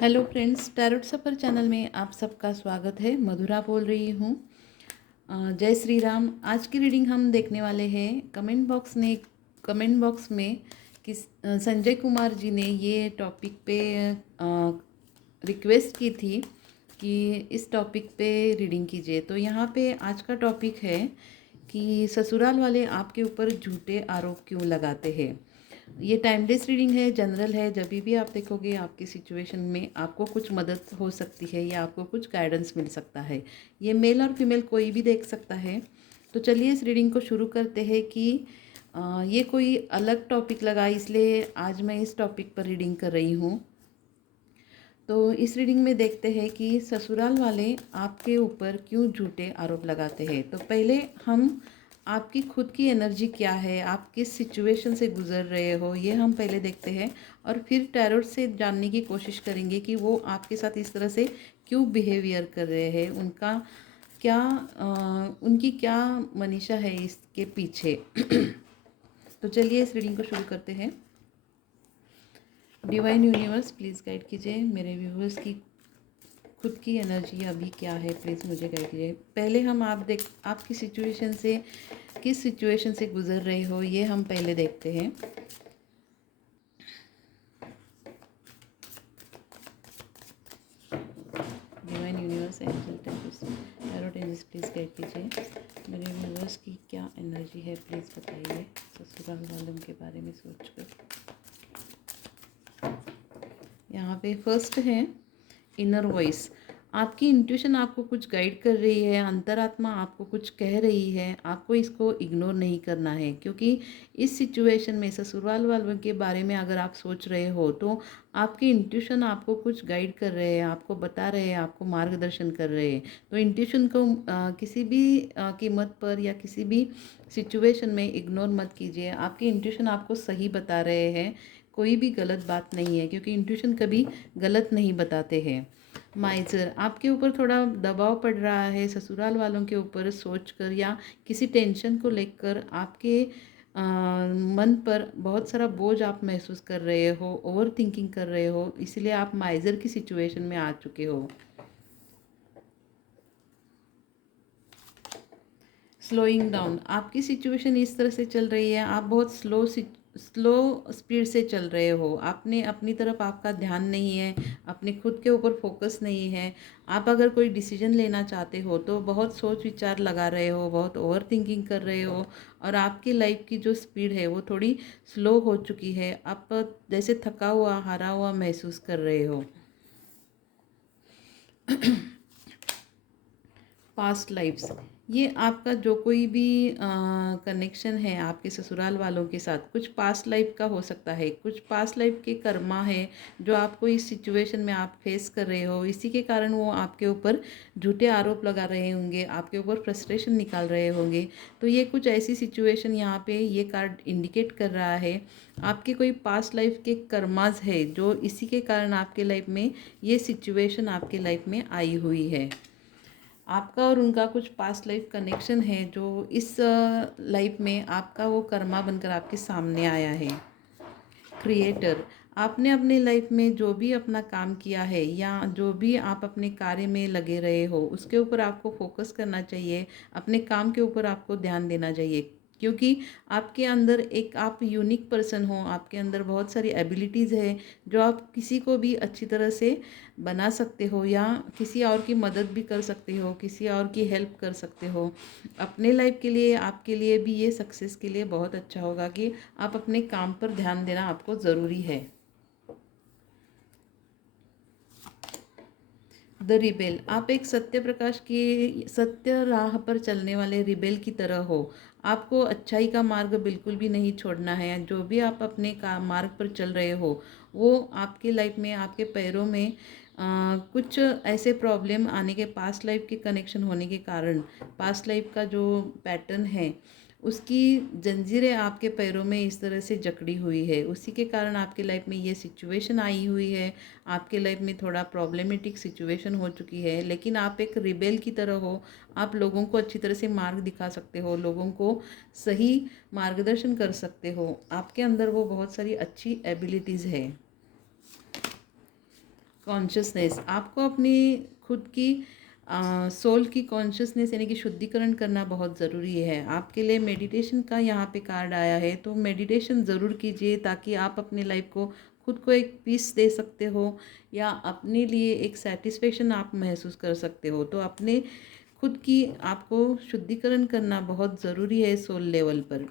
Hello friends, tarot सफ़र channel में आप सबका स्वागत है। मधुरा बोल रही हूँ। जय श्री राम। आज की रीडिंग हम देखने वाले हैं। कमेंट बॉक्स में संजय कुमार जी ने ये टॉपिक पे रिक्वेस्ट की थी कि इस टॉपिक पे रीडिंग कीजिए। तो यहाँ पे आज का टॉपिक है कि ससुराल वाले आपके ऊपर झूठे आरोप क्यों लगाते हैं। ये टाइमलेस रीडिंग है, जनरल है। जब भी आप देखोगे आपकी सिचुएशन में आपको कुछ मदद हो सकती है या आपको कुछ गाइडेंस मिल सकता है। ये मेल और फीमेल कोई भी देख सकता है। तो चलिए इस रीडिंग को शुरू करते हैं कि ये कोई अलग टॉपिक लगा, इसलिए आज मैं इस टॉपिक पर रीडिंग कर रही हूँ। तो इस रीडिंग में देखते हैं कि ससुराल वाले आपके ऊपर क्यों झूठे आरोप लगाते हैं। तो पहले हम आपकी खुद की एनर्जी क्या है, आप किस सिचुएशन से गुजर रहे हो, ये हम पहले देखते हैं। और फिर टैरोट से जानने की कोशिश करेंगे कि वो आपके साथ इस तरह से क्यों बिहेवियर कर रहे हैं, उनकी क्या मनीषा है इसके पीछे। तो चलिए इस रीडिंग को शुरू करते हैं। डिवाइन यूनिवर्स प्लीज़ गाइड कीजिए मेरे व्यूवर्स की खुद की एनर्जी अभी क्या है, प्लीज़ मुझे गाइड कीजिए। पहले हम आपकी सिचुएशन से किस सिचुएशन से गुजर रहे हो ये हम पहले देखते हैं। Divine universe angel tarot angels please guide कीजिए मेरे व्यूवर्स की क्या एनर्जी है, प्लीज़ बताइए ससुराल वालों के बारे में सोचकर। यहाँ पे फर्स्ट है इनर वॉइस। आपकी इंट्यूशन आपको कुछ गाइड कर रही है, अंतरात्मा आपको कुछ कह रही है। आपको इसको इग्नोर नहीं करना है, क्योंकि इस सिचुएशन में ससुराल वालों के बारे में अगर आप सोच रहे हो तो आपकी इंट्यूशन आपको कुछ गाइड कर रहे हैं, आपको बता रहे हैं, आपको मार्गदर्शन कर रहे हैं। तो इंट्यूशन को किसी भी कीमत पर या किसी भी सिचुएशन में इग्नोर मत कीजिए। आपकी इंट्यूशन आपको सही बता रहे हैं, कोई भी गलत बात नहीं है, क्योंकि इंट्यूशन कभी गलत नहीं बताते हैं। माइजर, आपके ऊपर थोड़ा दबाव पड़ रहा है ससुराल वालों के ऊपर सोचकर, या किसी टेंशन को लेकर आपके मन पर बहुत सारा बोझ आप महसूस कर रहे हो, ओवर थिंकिंग कर रहे हो, इसलिए आप माइजर की सिचुएशन में आ चुके हो। स्लोइंग डाउन, आपकी सिचुएशन इस तरह से चल रही है, आप बहुत स्लो स्पीड से चल रहे हो। आपने अपनी तरफ आपका ध्यान नहीं है, अपने खुद के ऊपर फोकस नहीं है। आप अगर कोई डिसीजन लेना चाहते हो तो बहुत सोच विचार लगा रहे हो, बहुत ओवर थिंकिंग कर रहे हो, और आपकी लाइफ की जो स्पीड है वो थोड़ी स्लो हो चुकी है। आप जैसे थका हुआ, हारा हुआ महसूस कर रहे हो। पास्ट लाइफ्स, ये आपका जो कोई भी कनेक्शन है आपके ससुराल वालों के साथ, कुछ पास्ट लाइफ का हो सकता है, कुछ पास्ट लाइफ के कर्मा है जो आपको इस सिचुएशन में आप फेस कर रहे हो। इसी के कारण वो आपके ऊपर झूठे आरोप लगा रहे होंगे, आपके ऊपर फ्रस्ट्रेशन निकाल रहे होंगे। तो ये कुछ ऐसी सिचुएशन यहाँ पे ये कार्ड इंडिकेट कर रहा है। आपके कोई पास्ट लाइफ के कर्माज है जो इसी के कारण आपके लाइफ में ये सिचुएशन आपके लाइफ में आई हुई है। आपका और उनका कुछ पास्ट लाइफ कनेक्शन है जो इस लाइफ में आपका वो कर्मा बनकर आपके सामने आया है। क्रिएटर, आपने अपनी लाइफ में जो भी अपना काम किया है या जो भी आप अपने कार्य में लगे रहे हो उसके ऊपर आपको फोकस करना चाहिए, अपने काम के ऊपर आपको ध्यान देना चाहिए, क्योंकि आपके अंदर एक आप यूनिक पर्सन हो, आपके अंदर बहुत सारी एबिलिटीज़ है जो आप किसी को भी अच्छी तरह से बना सकते हो या किसी और की मदद भी कर सकते हो, किसी और की हेल्प कर सकते हो। अपने लाइफ के लिए आपके लिए भी ये सक्सेस के लिए बहुत अच्छा होगा कि आप अपने काम पर ध्यान देना आपको ज़रूरी है। द रिबेल, आप एक सत्य प्रकाश की सत्य राह पर चलने वाले रिबेल की तरह हो। आपको अच्छाई का मार्ग बिल्कुल भी नहीं छोड़ना है। जो भी आप अपने का मार्ग पर चल रहे हो वो आपके लाइफ में आपके पैरों में कुछ ऐसे प्रॉब्लम आने के, पास्ट लाइफ के कनेक्शन होने के कारण, पास्ट लाइफ का जो पैटर्न है उसकी जंजीरें आपके पैरों में इस तरह से जकड़ी हुई है, उसी के कारण आपके लाइफ में ये सिचुएशन आई हुई है। आपके लाइफ में थोड़ा प्रॉब्लमेटिक सिचुएशन हो चुकी है, लेकिन आप एक रिबेल की तरह हो। आप लोगों को अच्छी तरह से मार्ग दिखा सकते हो, लोगों को सही मार्गदर्शन कर सकते हो। आपके अंदर वो बहुत सारी अच्छी एबिलिटीज़ है। कॉन्शियसनेस, आपको अपनी खुद की सोल की कॉन्शियसनेस यानी कि शुद्धिकरण करना बहुत ज़रूरी है। आपके लिए मेडिटेशन का यहाँ पे कार्ड आया है, तो मेडिटेशन ज़रूर कीजिए ताकि आप अपनी लाइफ को खुद को एक पीस दे सकते हो या अपने लिए एक सेटिस्फेक्शन आप महसूस कर सकते हो। तो अपने खुद की आपको शुद्धिकरण करना बहुत ज़रूरी है सोल लेवल पर।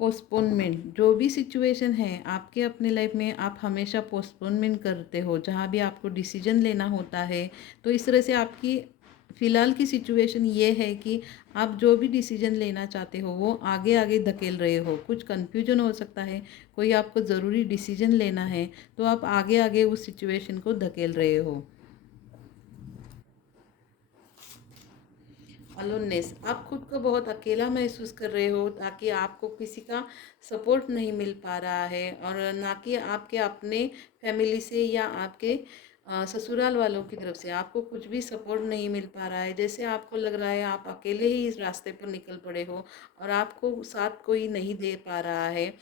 पोस्टपोनमेंट, जो भी सिचुएशन है आपके अपने लाइफ में, आप हमेशा पोस्टपोनमेंट करते हो जहाँ भी आपको डिसीजन लेना होता है। तो इस तरह से आपकी फ़िलहाल की सिचुएशन ये है कि आप जो भी डिसीजन लेना चाहते हो वो आगे आगे धकेल रहे हो। कुछ कन्फ्यूजन हो सकता है, कोई आपको ज़रूरी डिसीजन लेना है तो आप आगे आगे उस सिचुएशन को धकेल रहे हो। अलोननेस, आप खुद को बहुत अकेला महसूस कर रहे हो ताकि आपको किसी का सपोर्ट नहीं मिल पा रहा है, और ना कि आपके अपने फैमिली से या आपके ससुराल वालों की तरफ से आपको कुछ भी सपोर्ट नहीं मिल पा रहा है। जैसे आपको लग रहा है आप अकेले ही इस रास्ते पर निकल पड़े हो और आपको साथ कोई नहीं दे पा रहा है।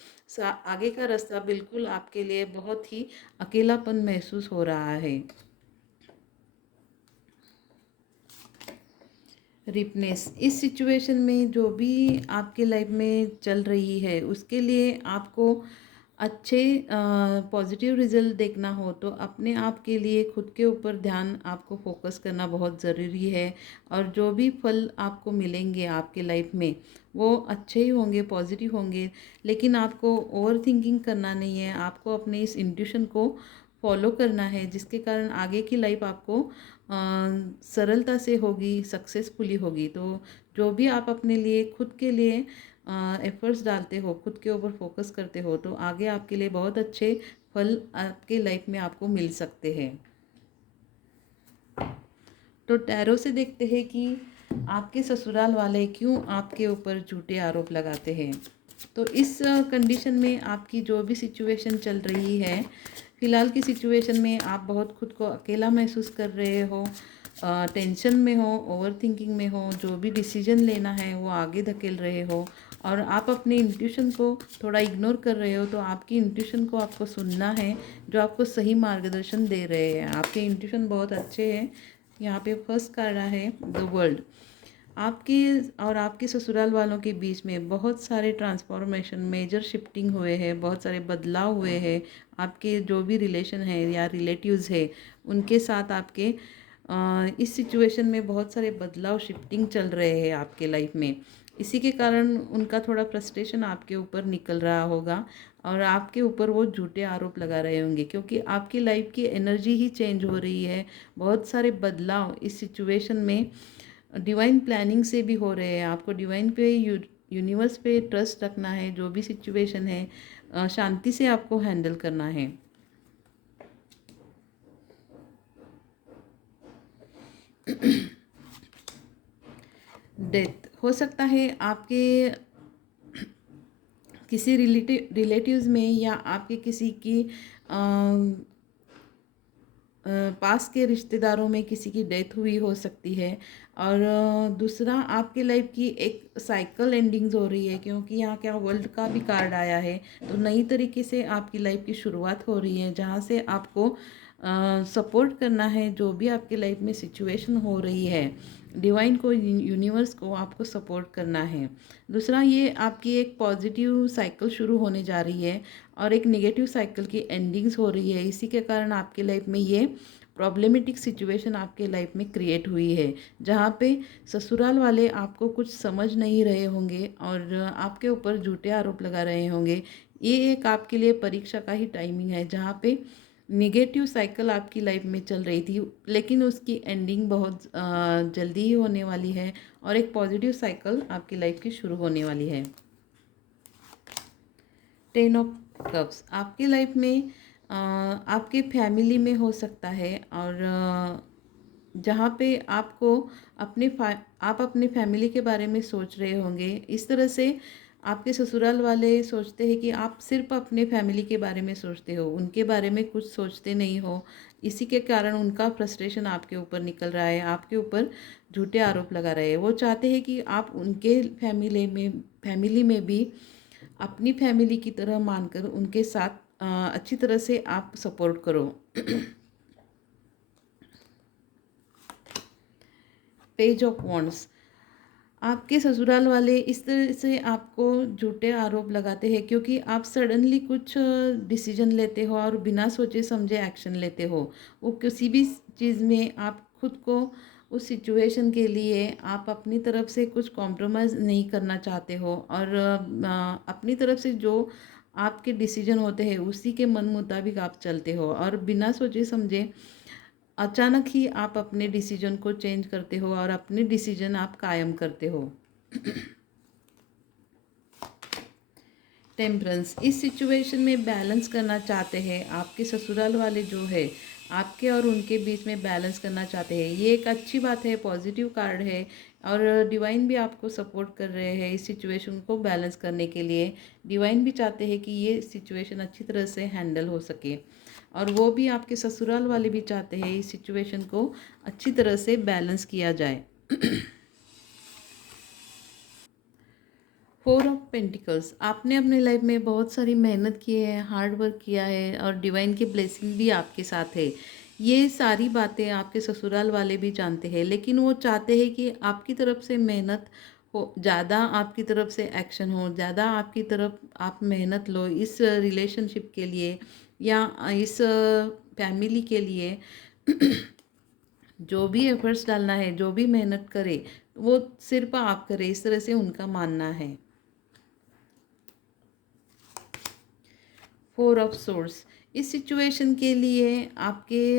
आगे का रास्ता बिल्कुल आपके लिए बहुत ही अकेलापन महसूस हो रहा है। रिपनेस, इस सिचुएशन में जो भी आपके लाइफ में चल रही है उसके लिए आपको अच्छे पॉजिटिव रिजल्ट देखना हो तो अपने आप के लिए खुद के ऊपर ध्यान आपको फोकस करना बहुत ज़रूरी है। और जो भी फल आपको मिलेंगे आपके लाइफ में वो अच्छे ही होंगे, पॉजिटिव होंगे। लेकिन आपको ओवर थिंकिंग करना नहीं है, आपको अपने इस इंट्यूशन को फॉलो करना है जिसके कारण आगे की लाइफ आपको सरलता से होगी, सक्सेसफुली होगी। तो जो भी आप अपने लिए खुद के लिए एफर्ट्स डालते हो, खुद के ऊपर फोकस करते हो तो आगे आपके लिए बहुत अच्छे फल आपके लाइफ में आपको मिल सकते हैं। तो टैरो से देखते हैं कि आपके ससुराल वाले क्यों आपके ऊपर झूठे आरोप लगाते हैं। तो इस कंडीशन में आपकी जो भी सिचुएशन चल रही है, फ़िलहाल की सिचुएशन में आप बहुत खुद को अकेला महसूस कर रहे हो, टेंशन में हो, ओवर थिंकिंग में हो, जो भी डिसीजन लेना है वो आगे धकेल रहे हो और आप अपने इंट्यूशन को थोड़ा इग्नोर कर रहे हो। तो आपकी इंट्यूशन को आपको सुनना है जो आपको सही मार्गदर्शन दे रहे हैं। आपके इंट्यूशन बहुत अच्छे हैं। यहाँ पे फर्स्ट कार्ड है द वर्ल्ड। आपके और आपके ससुराल वालों के बीच में बहुत सारे ट्रांसफॉर्मेशन, मेजर शिफ्टिंग हुए हैं, बहुत सारे बदलाव हुए हैं। आपके जो भी रिलेशन है या रिलेटिव्स है उनके साथ आपके इस सिचुएशन में बहुत सारे बदलाव, शिफ्टिंग चल रहे हैं आपके लाइफ में। इसी के कारण उनका थोड़ा फ्रस्ट्रेशन आपके ऊपर निकल रहा होगा और आपके ऊपर वो झूठे आरोप लगा रहे होंगे क्योंकि आपकी लाइफ की एनर्जी ही चेंज हो रही है। बहुत सारे बदलाव इस सिचुएशन में डिवाइन प्लानिंग से भी हो रहे हैं। आपको डिवाइन पे, यूनिवर्स पे ट्रस्ट रखना है। जो भी सिचुएशन है शांति से आपको हैंडल करना है। डेथ, हो सकता है आपके किसी रिलेटिव्स में या आपके किसी की पास के रिश्तेदारों में किसी की डेथ हुई हो सकती है। और दूसरा, आपके लाइफ की एक साइकिल एंडिंग्स हो रही है क्योंकि यहाँ क्या वर्ल्ड का भी कार्ड आया है। तो नई तरीके से आपकी लाइफ की शुरुआत हो रही है जहाँ से आपको सपोर्ट करना है। जो भी आपकी लाइफ में सिचुएशन हो रही है, डिवाइन को, यूनिवर्स को आपको सपोर्ट करना है। दूसरा, ये आपकी एक पॉजिटिव साइकिल शुरू होने जा रही है और एक नेगेटिव साइकिल की एंडिंग्स हो रही है। इसी के कारण आपके लाइफ में ये प्रॉब्लमेटिक सिचुएशन आपके लाइफ में क्रिएट हुई है जहाँ पे ससुराल वाले आपको कुछ समझ नहीं रहे होंगे और आपके ऊपर झूठे आरोप लगा रहे होंगे। ये एक आपके लिए परीक्षा का ही टाइमिंग है जहाँ पे निगेटिव साइकिल आपकी लाइफ में चल रही थी लेकिन उसकी एंडिंग बहुत जल्दी ही होने वाली है और एक पॉजिटिव साइकिल आपकी लाइफ की शुरू होने वाली है। 10 ऑफ कप्स, आपकी लाइफ में आपके फैमिली में हो सकता है और जहाँ पे आपको आप अपने फैमिली के बारे में सोच रहे होंगे। इस तरह से आपके ससुराल वाले सोचते हैं कि आप सिर्फ अपने फैमिली के बारे में सोचते हो, उनके बारे में कुछ सोचते नहीं हो। इसी के कारण उनका फ्रस्ट्रेशन आपके ऊपर निकल रहा है, आपके ऊपर झूठे आरोप लगा रहे हैं। वो चाहते हैं कि आप उनके फैमिली में भी अपनी फैमिली की तरह मानकर उनके साथ अच्छी तरह से आप सपोर्ट करो। पेज ऑफ वॉन्ड्स, आपके ससुराल वाले इस तरह से आपको झूठे आरोप लगाते हैं क्योंकि आप सडनली कुछ डिसीजन लेते हो और बिना सोचे समझे एक्शन लेते हो। वो किसी भी चीज़ में आप खुद को उस सिचुएशन के लिए आप अपनी तरफ से कुछ कॉम्प्रोमाइज़ नहीं करना चाहते हो और अपनी तरफ से जो आपके डिसीजन होते हैं उसी के मन मुताबिक आप चलते हो और बिना सोचे समझे अचानक ही आप अपने डिसीजन को चेंज करते हो और अपने डिसीजन आप कायम करते हो। टेम्परेंस, इस सिचुएशन में बैलेंस करना चाहते हैं आपके ससुराल वाले जो है आपके और उनके बीच में बैलेंस करना चाहते हैं। ये एक अच्छी बात है, पॉजिटिव कार्ड है और डिवाइन भी आपको सपोर्ट कर रहे हैं इस सिचुएशन को बैलेंस करने के लिए। डिवाइन भी चाहते हैं कि ये सिचुएशन अच्छी तरह से हैंडल हो सके और वो भी आपके ससुराल वाले भी चाहते हैं इस सिचुएशन को अच्छी तरह से बैलेंस किया जाए। फोर ऑफ पेंटिकल्स, आपने अपने लाइफ में बहुत सारी मेहनत की है, हार्ड वर्क किया है और डिवाइन की ब्लेसिंग भी आपके साथ है। ये सारी बातें आपके ससुराल वाले भी जानते हैं, लेकिन वो चाहते हैं कि आपकी तरफ से मेहनत हो, ज़्यादा आपकी तरफ से एक्शन हो, ज़्यादा आपकी तरफ आप मेहनत लो इस रिलेशनशिप के लिए या इस फैमिली के लिए। जो भी एफर्ट्स डालना है, जो भी मेहनत करे, वो सिर्फ आप करें, इस तरह से उनका मानना है। फोर ऑफ सोर्स, इस सिचुएशन के लिए आपके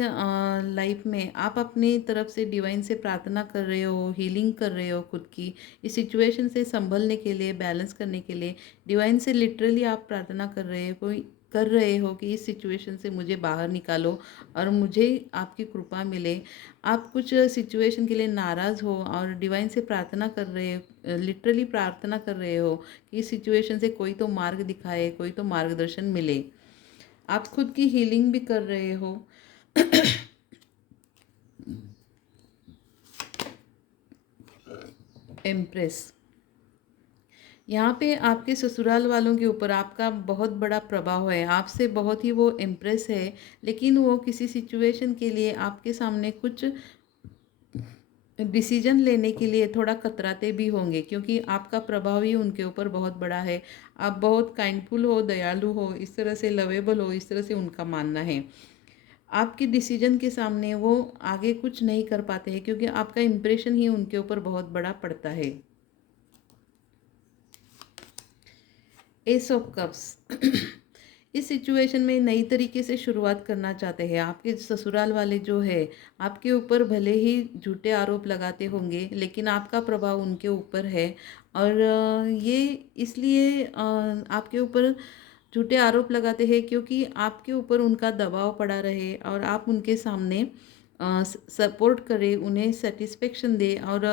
लाइफ में आप अपनी तरफ से डिवाइन से प्रार्थना कर रहे हो, हीलिंग कर रहे हो खुद की। इस सिचुएशन से संभलने के लिए, बैलेंस करने के लिए डिवाइन से लिटरली आप प्रार्थना कर रहे हो कि इस सिचुएशन से मुझे बाहर निकालो और मुझे आपकी कृपा मिले। आप कुछ सिचुएशन के लिए नाराज़ हो और डिवाइन से प्रार्थना कर रहे हो, लिटरली प्रार्थना कर रहे हो कि इस सिचुएशन से कोई तो मार्ग दिखाए, कोई तो मार्गदर्शन मिले। आप खुद की हीलिंग भी कर रहे हो। एम्प्रेस, यहाँ पे आपके ससुराल वालों के ऊपर आपका बहुत बड़ा प्रभाव है, आपसे बहुत ही वो इम्प्रेस है, लेकिन वो किसी सिचुएशन के लिए आपके सामने कुछ डिसीजन लेने के लिए थोड़ा कतराते भी होंगे क्योंकि आपका प्रभाव ही उनके ऊपर बहुत बड़ा है। आप बहुत काइंडफुल हो, दयालु हो, इस तरह से लवेबल हो, इस तरह से उनका मानना है। आपके डिसीजन के सामने वो आगे कुछ नहीं कर पाते हैं क्योंकि आपका इम्प्रेशन ही उनके ऊपर बहुत बड़ा पड़ता है। एस ऑफ कप्स, इस सिचुएशन में नई तरीके से शुरुआत करना चाहते हैं आपके ससुराल वाले जो है आपके ऊपर भले ही झूठे आरोप लगाते होंगे, लेकिन आपका प्रभाव उनके ऊपर है और ये इसलिए आपके ऊपर झूठे आरोप लगाते हैं क्योंकि आपके ऊपर उनका दबाव पड़ा रहे और आप उनके सामने सपोर्ट करें, उन्हें सेटिस्फेक्शन दे और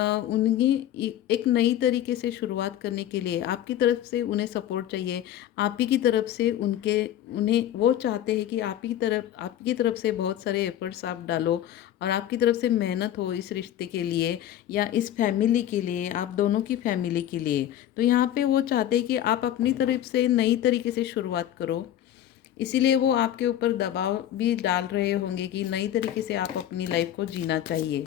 एक नई तरीके से शुरुआत करने के लिए आपकी तरफ से उन्हें सपोर्ट चाहिए। आप ही की तरफ से उन्हें वो चाहते हैं कि आपकी तरफ से बहुत सारे एफर्ट्स आप डालो और आपकी तरफ से मेहनत हो इस रिश्ते के लिए या इस फैमिली के लिए, आप दोनों की फैमिली के लिए। तो यहाँ पे वो चाहते हैं कि आप अपनी तरफ से नई तरीके से शुरुआत करो, इसीलिए वो आपके ऊपर दबाव भी डाल रहे होंगे कि नई तरीके से आप अपनी लाइफ को जीना चाहिए।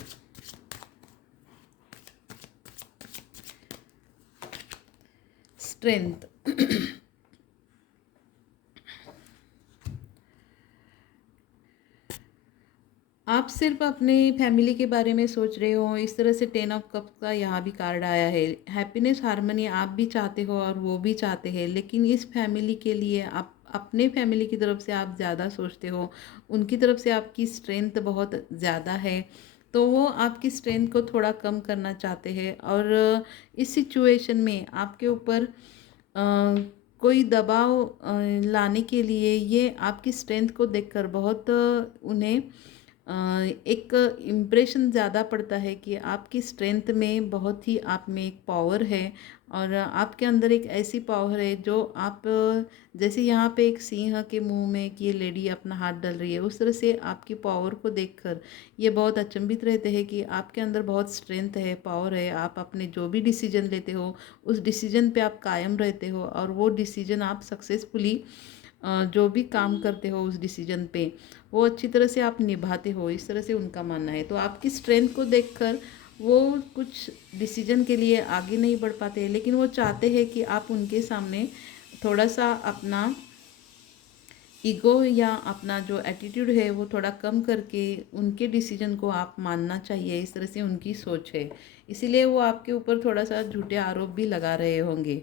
स्ट्रेंथ, आप सिर्फ अपने फैमिली के बारे में सोच रहे हो, इस तरह से 10 ऑफ कप्स का यहाँ भी कार्ड आया है। हैप्पीनेस, हार्मनी आप भी चाहते हो और वो भी चाहते हैं, लेकिन इस फैमिली के लिए आप अपने फैमिली की तरफ से आप ज़्यादा सोचते हो, उनकी तरफ से आपकी स्ट्रेंथ बहुत ज़्यादा है, तो वो आपकी स्ट्रेंथ को थोड़ा कम करना चाहते हैं और इस सिचुएशन में आपके ऊपर कोई दबाव लाने के लिए ये आपकी स्ट्रेंथ को देखकर बहुत उन्हें एक इम्प्रेशन ज़्यादा पड़ता है कि आपकी स्ट्रेंथ में बहुत ही आप में एक पावर है और आपके अंदर एक ऐसी पावर है जो आप, जैसे यहाँ पे एक सिंह के मुंह में कि ये लेडी अपना हाथ डाल रही है, उस तरह से आपकी पावर को देखकर ये बहुत अचंभित रहते हैं कि आपके अंदर बहुत स्ट्रेंथ है, पावर है। आप अपने जो भी डिसीजन लेते हो उस डिसीजन पे आप कायम रहते हो, और वो डिसीजन आप सक्सेसफुली जो भी काम करते हो उस डिसीजन पे वो अच्छी तरह से आप निभाते हो, इस तरह से उनका मानना है। तो आपकी स्ट्रेंथ को देखकर वो कुछ डिसीजन के लिए आगे नहीं बढ़ पाते, लेकिन वो चाहते हैं कि आप उनके सामने थोड़ा सा अपना ईगो या अपना जो एटीट्यूड है वो थोड़ा कम करके उनके डिसीजन को आप मानना चाहिए, इस तरह से उनकी सोच है। इसीलिए वो आपके ऊपर थोड़ा सा झूठे आरोप भी लगा रहे होंगे।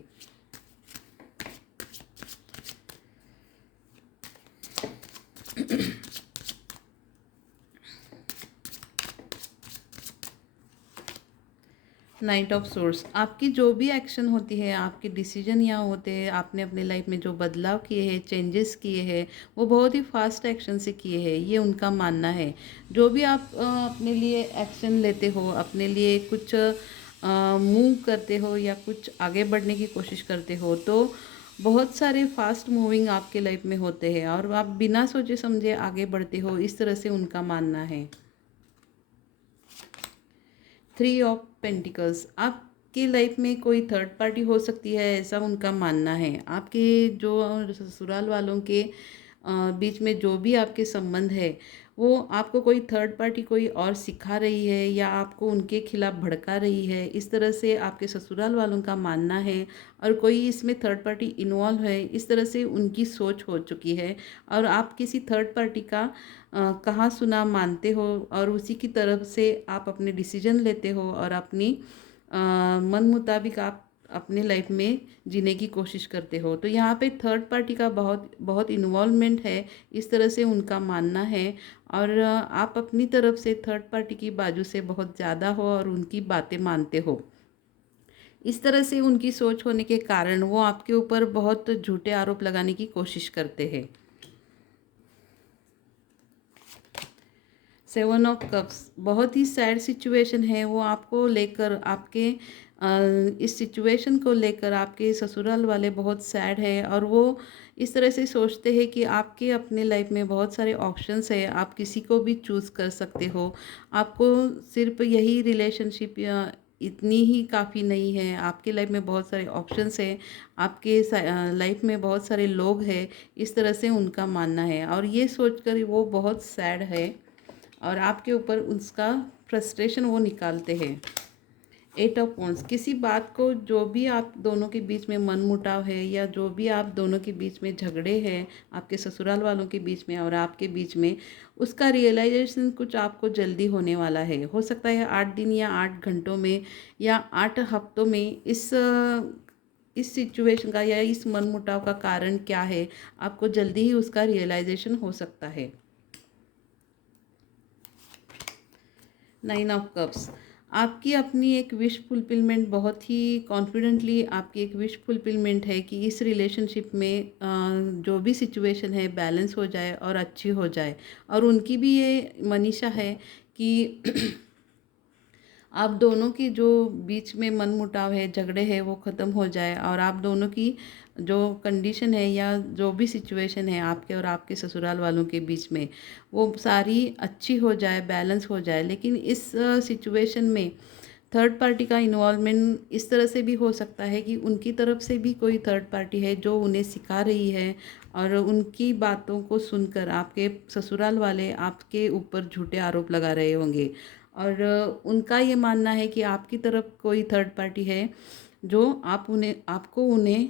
नाइट ऑफ सोर्स, आपकी जो भी एक्शन होती है, आपके डिसीजन यहाँ होते हैं, आपने अपने लाइफ में जो बदलाव किए हैं, चेंजेस किए हैं, वो बहुत ही फास्ट एक्शन से किए हैं, ये उनका मानना है। जो भी आप अपने लिए एक्शन लेते हो, अपने लिए कुछ मूव करते हो या कुछ आगे बढ़ने की कोशिश करते हो, तो बहुत सारे फास्ट मूविंग आपके लाइफ में होते हैं और आप बिना सोचे समझे आगे बढ़ते हो, इस तरह से उनका मानना है। 3 ऑफ पेंटिकल्स, आपकी लाइफ में कोई थर्ड पार्टी हो सकती है, ऐसा उनका मानना है। आपके जो ससुराल वालों के बीच में जो भी आपके संबंध है, वो आपको कोई थर्ड पार्टी कोई और सिखा रही है या आपको उनके खिलाफ भड़का रही है, इस तरह से आपके ससुराल वालों का मानना है। और कोई इसमें थर्ड पार्टी इन्वॉल्व है, इस तरह से उनकी सोच हो चुकी है। और आप किसी थर्ड पार्टी का कहा सुना मानते हो और उसी की तरफ से आप अपने डिसीजन लेते हो और अपनी मन मुताबिक आप अपने लाइफ में जीने की कोशिश करते हो। तो यहाँ पे थर्ड पार्टी का बहुत बहुत इन्वॉल्वमेंट है, इस तरह से उनका मानना है। और आप अपनी तरफ से थर्ड पार्टी की बाजू से बहुत ज़्यादा हो और उनकी बातें मानते हो। इस तरह से उनकी सोच होने के कारण वो आपके ऊपर बहुत झूठे आरोप लगाने की कोशिश करते हैं। 7 ऑफ कप्स, बहुत ही सैड सिचुएशन है वो आपको लेकर, आपके इस सिचुएशन को लेकर आपके ससुराल वाले बहुत सैड है। और वो इस तरह से सोचते हैं कि आपके अपने लाइफ में बहुत सारे ऑप्शंस है, आप किसी को भी चूज़ कर सकते हो। आपको सिर्फ यही रिलेशनशिप या इतनी ही काफ़ी नहीं है, आपके लाइफ में बहुत सारे ऑप्शंस है, आपके लाइफ में बहुत सारे लोग हैं, इस तरह से उनका मानना है। और ये सोचकर वो बहुत सैड है और आपके ऊपर उसका फ्रस्ट्रेशन वो निकालते हैं। 8 ऑफ वॉन्ड्स, किसी बात को जो भी आप दोनों के बीच में मनमुटाव है या जो भी आप दोनों के बीच में झगड़े हैं, आपके ससुराल वालों के बीच में और आपके बीच में, उसका रियलाइजेशन कुछ आपको जल्दी होने वाला है। हो सकता है 8 दिन या 8 घंटों में या 8 हफ्तों में इस सिचुएशन का या इस मनमुटाव का कारण क्या है, आपको जल्दी ही उसका रियलाइजेशन हो सकता है। 9 ऑफ कप्स, आपकी अपनी एक विश फुलफिलमेंट, बहुत ही कॉन्फिडेंटली आपकी एक विश फुलफिलमेंट है कि इस रिलेशनशिप में जो भी सिचुएशन है बैलेंस हो जाए और अच्छी हो जाए। और उनकी भी ये मनीषा है कि आप दोनों की जो बीच में मनमुटाव है, झगड़े हैं, वो ख़त्म हो जाए और आप दोनों की जो कंडीशन है या जो भी सिचुएशन है आपके और आपके ससुराल वालों के बीच में, वो सारी अच्छी हो जाए, बैलेंस हो जाए। लेकिन इस सिचुएशन में थर्ड पार्टी का इन्वॉल्वमेंट इस तरह से भी हो सकता है कि उनकी तरफ से भी कोई थर्ड पार्टी है जो उन्हें सिखा रही है और उनकी बातों को सुनकर आपके ससुराल वाले आपके ऊपर झूठे आरोप लगा रहे होंगे। और उनका ये मानना है कि आपकी तरफ कोई थर्ड पार्टी है जो उन्हें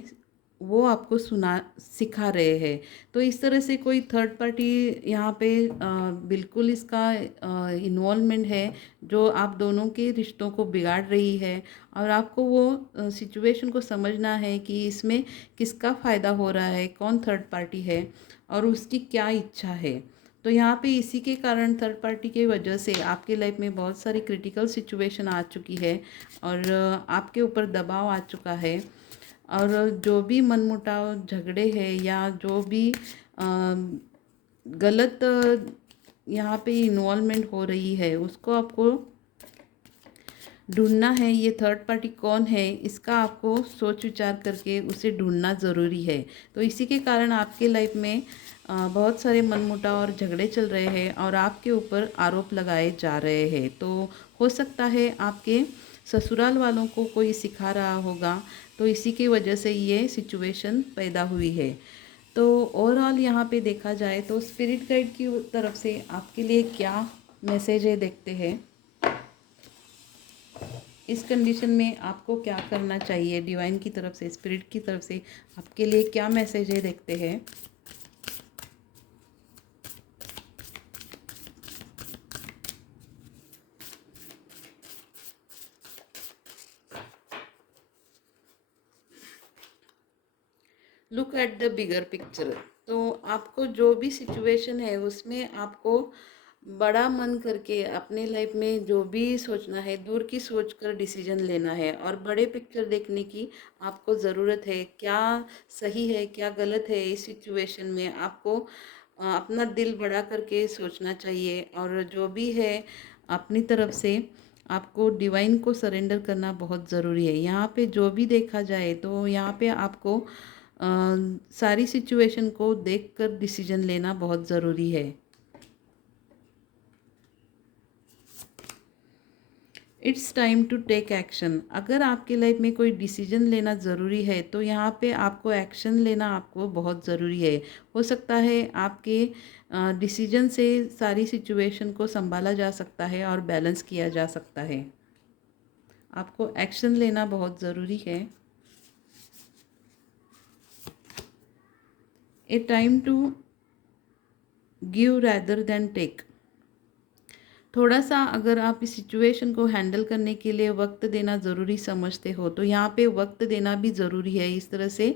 वो आपको सुना सिखा रहे हैं। तो इस तरह से कोई थर्ड पार्टी यहाँ पे बिल्कुल इसका इन्वॉल्वमेंट है जो आप दोनों के रिश्तों को बिगाड़ रही है। और आपको वो सिचुएशन को समझना है कि इसमें किसका फ़ायदा हो रहा है, कौन थर्ड पार्टी है और उसकी क्या इच्छा है। तो यहाँ पे इसी के कारण थर्ड पार्टी के वजह से आपके लाइफ में बहुत सारी क्रिटिकल सिचुएशन आ चुकी है और आपके ऊपर दबाव आ चुका है। और जो भी मनमुटाव झगड़े हैं या जो भी गलत यहाँ पे इन्वॉल्वमेंट हो रही है, उसको आपको ढूंढना है ये थर्ड पार्टी कौन है, इसका आपको सोच विचार करके उसे ढूंढना ज़रूरी है। तो इसी के कारण आपके लाइफ में बहुत सारे मनमुटाव और झगड़े चल रहे हैं और आपके ऊपर आरोप लगाए जा रहे हैं। तो हो सकता है आपके ससुराल वालों को कोई सिखा रहा होगा, तो इसी की वजह से ये सिचुएशन पैदा हुई है। तो ओवरऑल यहाँ पे देखा जाए तो स्पिरिट गाइड की तरफ से आपके लिए क्या मैसेज है देखते हैं। इस कंडीशन में आपको क्या करना चाहिए, डिवाइन की तरफ से, स्पिरिट की तरफ से आपके लिए क्या मैसेज है देखते हैं। Look at the bigger picture. तो आपको जो भी सिचुएशन है उसमें आपको बड़ा मन करके अपने लाइफ में जो भी सोचना है, दूर की सोच कर डिसीजन लेना है और बड़े पिक्चर देखने की आपको ज़रूरत है। क्या सही है क्या गलत है, इस सिचुएशन में आपको अपना दिल बड़ा करके सोचना चाहिए और जो भी है अपनी तरफ से आपको डिवाइन को सरेंडर करना बहुत ज़रूरी है। यहाँ पे जो भी देखा जाए तो यहाँ पे आपको सारी सिचुएशन को देखकर डिसीजन लेना बहुत ज़रूरी है। It's time to take action. अगर आपके लाइफ में कोई डिसीजन लेना ज़रूरी है तो यहाँ पे आपको एक्शन लेना आपको बहुत ज़रूरी है। हो सकता है आपके डिसीजन से सारी सिचुएशन को संभाला जा सकता है और बैलेंस किया जा सकता है। आपको एक्शन लेना बहुत ज़रूरी है। A time to give rather than take. थोड़ा सा अगर आप इस सिचुएशन को हैंडल करने के लिए वक्त देना ज़रूरी समझते हो तो यहाँ पे वक्त देना भी ज़रूरी है। इस तरह से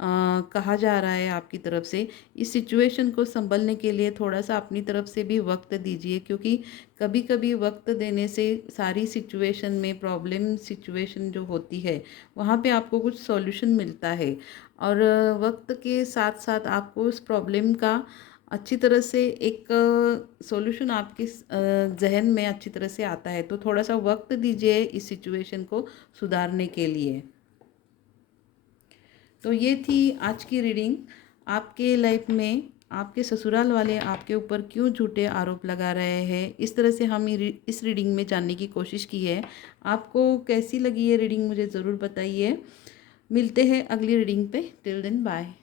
कहा जा रहा है आपकी तरफ से, इस सिचुएशन को संभलने के लिए थोड़ा सा अपनी तरफ से भी वक्त दीजिए, क्योंकि कभी कभी वक्त देने से सारी सिचुएशन में प्रॉब्लम सिचुएशन जो होती है वहाँ पे आपको कुछ सॉल्यूशन मिलता है और वक्त के साथ साथ आपको उस प्रॉब्लम का अच्छी तरह से एक सॉल्यूशन आपके जहन में अच्छी तरह से आता है। तो थोड़ा सा वक्त दीजिए इस सिचुएशन को सुधारने के लिए। तो ये थी आज की रीडिंग। आपके लाइफ में आपके ससुराल वाले आपके ऊपर क्यों झूठे आरोप लगा रहे हैं, इस तरह से हम इस रीडिंग में जानने की कोशिश की है। आपको कैसी लगी ये रीडिंग मुझे ज़रूर बताइए। मिलते हैं अगली रीडिंग पे। Till then bye.